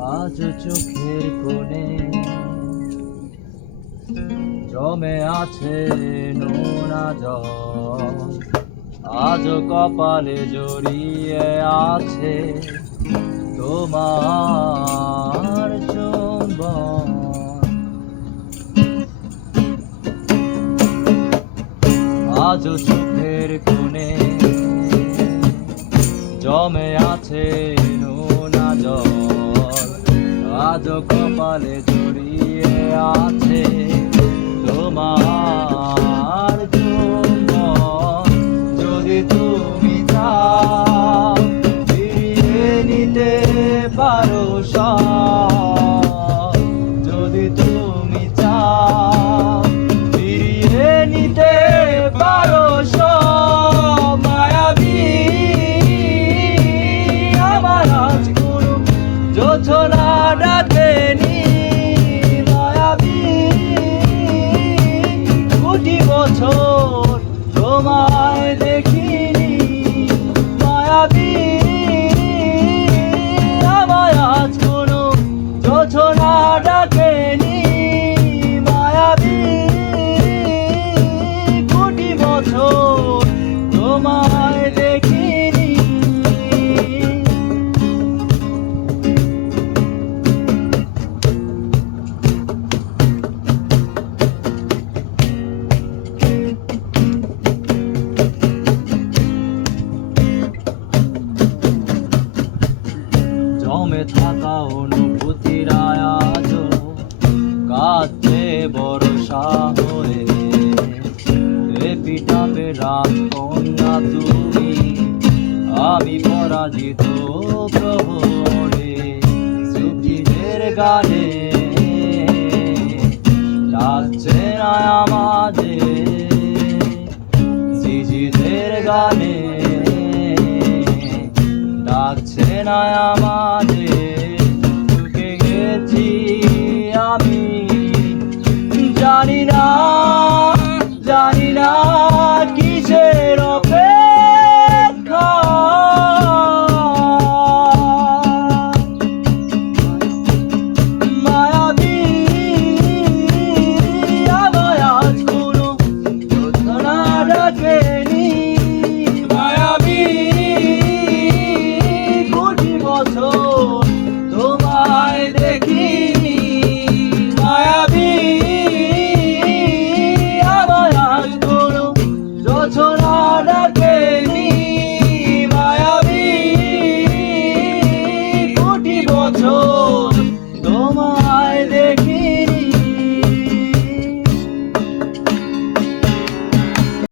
আজ চোখের কোণে জমে আছে নোনা জল, আজ কপালে জড়িয়ে আছে তোমার চুম্বন। আজ চোখের কোণে জমে আছে নোনা জল, আজ কপালে জড়িয়ে আছে তোমার চুম্বন। যদি তুমি চাও ফিরিয়ে নিতে পারো সব, যদি তুমি চাও ফিরিয়ে নিতে পারো সব, মায়াবী আমার আজ কোনো যোছনা ডাকেনি, মায়াবী কোটি বছর তোমায় দেখিনি, মায়াবী আমার আজ কোনো যোছনা ডাকেনি, মায়াবী কোটি বছর তোমায় দেখিনি। জমে থাকা অনুভূতিরা আজ কাঁদছে বর্ষা হয়ে, এপিটাপে রাত কন্যা তুমি, আমি পরাজিত প্রহরে, স্মৃতিদের গানে ডাকছে না আমাদের, স্মৃতিদের গানে ডাকছে না আমাদের।